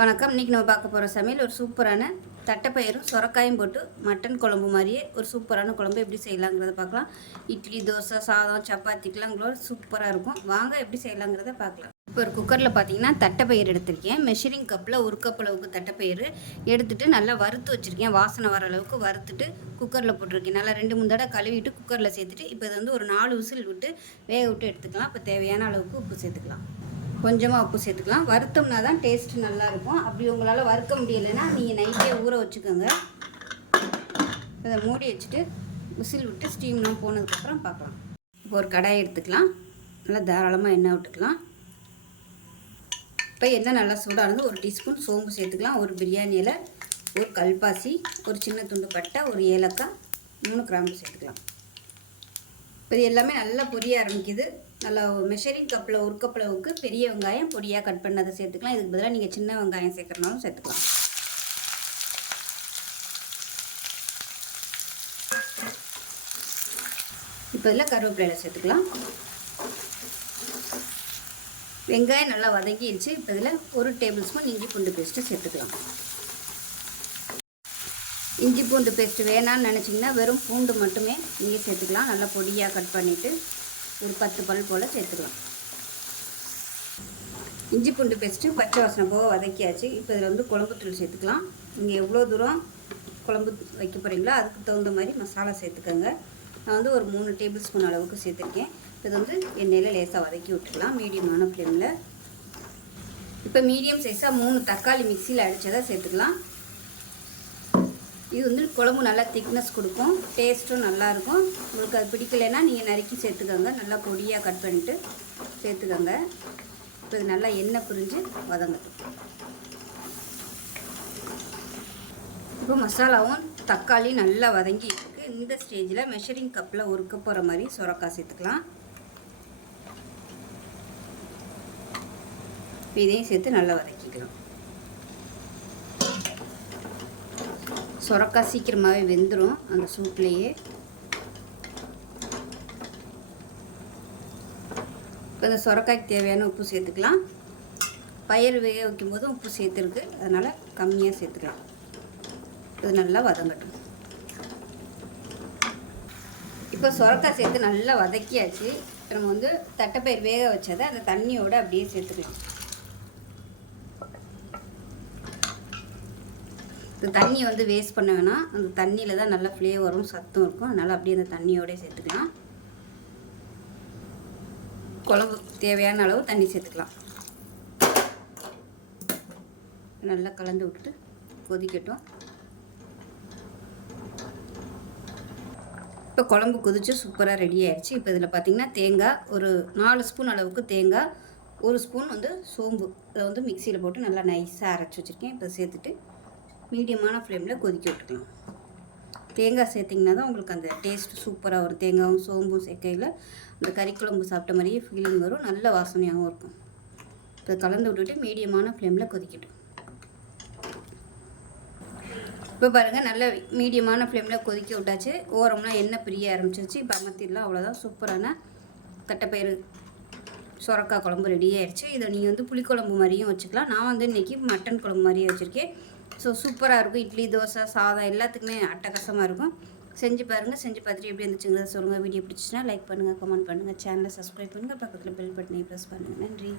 வணக்கம். இன்றைக்கி நம்ம பார்க்க போகிற சமையல் ஒரு சூப்பரான தட்டைப்பயிரும் சொரக்காயும் போட்டு மட்டன் குழம்பு மாதிரியே ஒரு சூப்பரான குழம்பு எப்படி செய்யலாங்கிறத பார்க்கலாம். இட்லி, தோசை, சாதம், சப்பாத்திக்கெலாம் கூட சூப்பராக இருக்கும். வாங்க எப்படி செய்யலாங்கிறத பார்க்கலாம். இப்போ ஒரு குக்கரில் பார்த்தீங்கன்னா தட்டைப்பயிர் எடுத்திருக்கேன். மெஷரிங் கப்பில் ஒரு கப் அளவுக்கு தட்டைப்பயிர் எடுத்துகிட்டு நல்லா வறுத்து வச்சுருக்கேன். வாசனை வர அளவுக்கு வறுத்துட்டு குக்கரில் போட்டிருக்கேன். நல்லா 2-3 தடவை கழுவிட்டு குக்கரில் சேர்த்துட்டு இப்போ இதை வந்து ஒரு 4 விசில் விட்டு வேக விட்டு எடுத்துக்கலாம். இப்போ தேவையான அளவுக்கு உப்பு சேர்த்துக்கலாம். கொஞ்சமாக உப்பு சேர்த்துக்கலாம். வறுத்தோம்னா தான் டேஸ்ட்டு நல்லாயிருக்கும். அப்படி உங்களால் வறுக்க முடியலைன்னா நீங்கள் நைட்டே ஊற வச்சுக்கோங்க. அதை மூடி வச்சுட்டு விசில் விட்டு ஸ்டீம்லாம் போனதுக்கப்புறம் பார்க்கலாம். இப்போ ஒரு கடாயை எடுத்துக்கலாம். நல்லா தாராளமாக எண்ணெய் விட்டுக்கலாம். இப்போ எண்ணெய் நல்லா சூடானது 1 டீஸ்பூன் சோம்பு சேர்த்துக்கலாம். ஒரு பிரியாணி இலை, ஒரு கல்பாசி, ஒரு சின்ன துண்டு பட்டை, ஒரு ஏலக்காய், 3 கிராம்பு சேர்த்துக்கலாம். இப்போ இது எல்லாமே நல்லா பொரிய ஆரம்பிக்குது. நல்லா மெஷரிங் கப்பில் ஒரு கப் அளவுக்கு பெரிய வெங்காயம் பொடியாக கட் பண்ணதை சேர்த்துக்கலாம். இதுக்கு பதிலாக நீங்கள் சின்ன வெங்காயம் சேர்க்குறனாலும் சேர்த்துக்கலாம். இப்போ இதில் கருவேப்பிலையில் சேர்த்துக்கலாம். வெங்காயம் நல்லா வதங்கிடுச்சு. இப்போ இதில் 1 டேபிள் ஸ்பூன் இஞ்சி பூண்டு பேஸ்ட்டு சேர்த்துக்கலாம். இஞ்சி பூண்டு பேஸ்ட்டு வேணான்னு நினச்சிங்கன்னா வெறும் பூண்டு மட்டுமே நீங்கள் சேர்த்துக்கலாம். நல்லா பொடியாக கட் பண்ணிவிட்டு ஒரு 10 பல் போல் சேர்த்துக்கலாம். இஞ்சி பூண்டு பேஸ்ட்டு பச்சை வாசனை போக வதக்கியாச்சு. இப்போ இதில் வந்து குழம்புத்தூள் சேர்த்துக்கலாம். நீங்கள் எவ்வளோ தூரம் குழம்பு வைக்க போகிறீங்களோ அதுக்கு தகுந்த மாதிரி மசாலா சேர்த்துக்கோங்க. நான் வந்து ஒரு 3 டேபிள் ஸ்பூன் அளவுக்கு சேர்த்துருக்கேன். இது வந்து எண்ணெயில் லேசாக வதக்கி விட்டுக்கலாம் மீடியமான ஃப்ளேமில். இப்போ மீடியம் சைஸாக 3 தக்காளி மிக்சியில் அடித்ததை சேர்த்துக்கலாம். இது வந்து குழம்பு நல்லா திக்னஸ் கொடுக்கும், டேஸ்ட்டும் நல்லாயிருக்கும். உங்களுக்கு அது பிடிக்கலைன்னா நீங்கள் நறுக்கி சேர்த்துக்கோங்க. நல்லா பொடியாக கட் பண்ணிவிட்டு சேர்த்துக்கோங்க. இப்போ இது நல்லா எண்ணெய் பிரிஞ்சு வதங்கட்டும். இப்போ மசாலாவும் தக்காளி நல்லா வதங்கி இருக்குது. இந்த ஸ்டேஜில் மெஷரிங் கப்பில் 1 கப் போகிற மாதிரி சொரக்காய் சேர்த்துக்கலாம். இதையும் சேர்த்து நல்லா வதக்கிக்கலாம். சொரக்காய் சீக்கிரமாகவே வெந்துடும் அந்த சூப்லேயே. இப்போ இந்த சொரக்காய்க்கு தேவையான உப்பு சேர்த்துக்கலாம். பயிர் வேக வைக்கும்போது உப்பு சேர்த்துருக்கு, அதனால் கம்மியாக சேர்த்துக்கலாம். இது நல்லா வதங்கட்டும். இப்போ சொரக்காய் சேர்த்து நல்லா வதக்கியாச்சு. நம்ம வந்து தட்டைப்பயிர் வேக வச்சதை அந்த தண்ணியோடு அப்படியே சேர்த்துக்கலாம். இந்த தண்ணியை வந்து வேஸ்ட் பண்ண வேணாம். அந்த தண்ணியில் தான் நல்லா ஃப்ளேவரும் சத்தும் இருக்கும். அதனால் அப்படியே அந்த தண்ணியோடய சேர்த்துக்கலாம். குழம்பு தேவையான அளவு தண்ணி சேர்த்துக்கலாம். நல்லா கலந்து விட்டு கொதிக்கட்டும். இப்போ குழம்பு கொதிச்சு சூப்பராக ரெடி ஆயிடுச்சு. இப்போ இதில் பார்த்திங்கன்னா தேங்காய் ஒரு 4 ஸ்பூன் அளவுக்கு தேங்காய், 1 ஸ்பூன் வந்து சோம்பு, அதை வந்து மிக்சியில் போட்டு நல்லா நைஸாக அரைச்சி வச்சுருக்கேன். இப்போ சேர்த்துட்டு மீடியமான ஃப்ளேமில் கொதிக்க விட்டுக்கலாம். தேங்காய் சேர்த்திங்கன்னா தான் உங்களுக்கு அந்த டேஸ்ட் சூப்பராக வரும். தேங்காயும் சோம்பும் சேர்க்கையில் அந்த கறிக்குழம்பு சாப்பிட்ட மாதிரியே ஃபீலிங் வரும். நல்ல வாசனையாகவும் இருக்கும். இப்போ கலந்து விட்டுட்டு மீடியமான ஃப்ளேமில் கொதிக்கட்டும். இப்போ பாருங்கள், நல்ல மீடியமான ஃப்ளேமில் கொதிக்க விட்டாச்சு. ஓரம்லாம் எண்ணெய் பிரிய ஆரம்பிச்சிருச்சு. இப்போ அமர்த்திடலாம். அவ்வளோதான், சூப்பரான தட்டைப்பயிறு சொரக்காய் குழம்பு ரெடி ஆயிடுச்சு. இதை நீங்கள் வந்து புளிக்குழம்பு மாதிரியும் வச்சுக்கலாம். நான் வந்து இன்றைக்கி மட்டன் குழம்பு மாதிரியே வச்சுருக்கேன். ஸோ சூப்பராக இருக்கும். இட்லி, தோசை, சாதம் எல்லாத்துக்குமே அட்டகாசமாக இருக்கும். செஞ்சு பாருங்கள். செஞ்சு பார்த்துட்டு எப்படி இருந்துச்சுங்கிறத சொல்லுங்கள். வீடியோ பிடிச்சிச்சுன்னா லைக் பண்ணுங்கள், கமெண்ட் பண்ணுங்கள், சேனலை சப்ஸ்கிரைப் பண்ணுங்கள், பக்கத்தில் பெல் பட்டனை ப்ரெஸ் பண்ணுங்கள். நன்றி.